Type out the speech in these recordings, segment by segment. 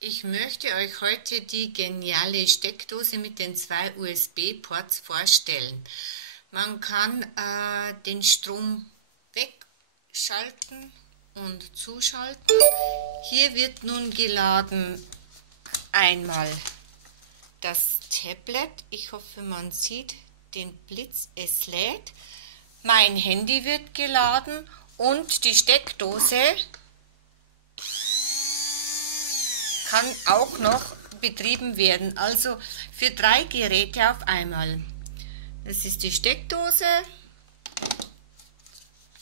Ich möchte euch heute die geniale Steckdose mit den 2 USB-Ports vorstellen. Man kann den Strom wegschalten und zuschalten. Hier wird nun geladen einmal das Tablet. Ich hoffe, man sieht den Blitz, es lädt. Mein Handy wird geladen und die Steckdose kann auch noch betrieben werden, also für 3 Geräte auf einmal. Das ist die Steckdose.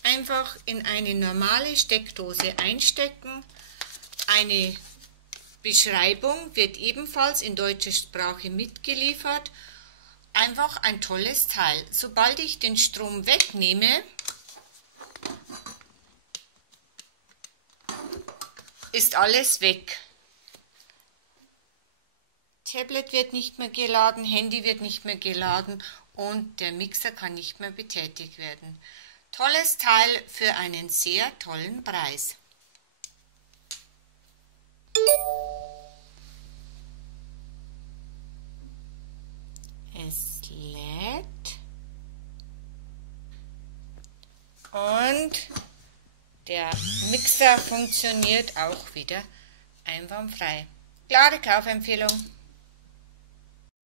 Einfach in eine normale Steckdose einstecken. Eine Beschreibung wird ebenfalls in deutscher Sprache mitgeliefert. Einfach ein tolles Teil. Sobald ich den Strom wegnehme, ist alles weg. Tablet wird nicht mehr geladen, Handy wird nicht mehr geladen und der Mixer kann nicht mehr betätigt werden. Tolles Teil für einen sehr tollen Preis. Es lädt und der Mixer funktioniert auch wieder einwandfrei. Klare Kaufempfehlung.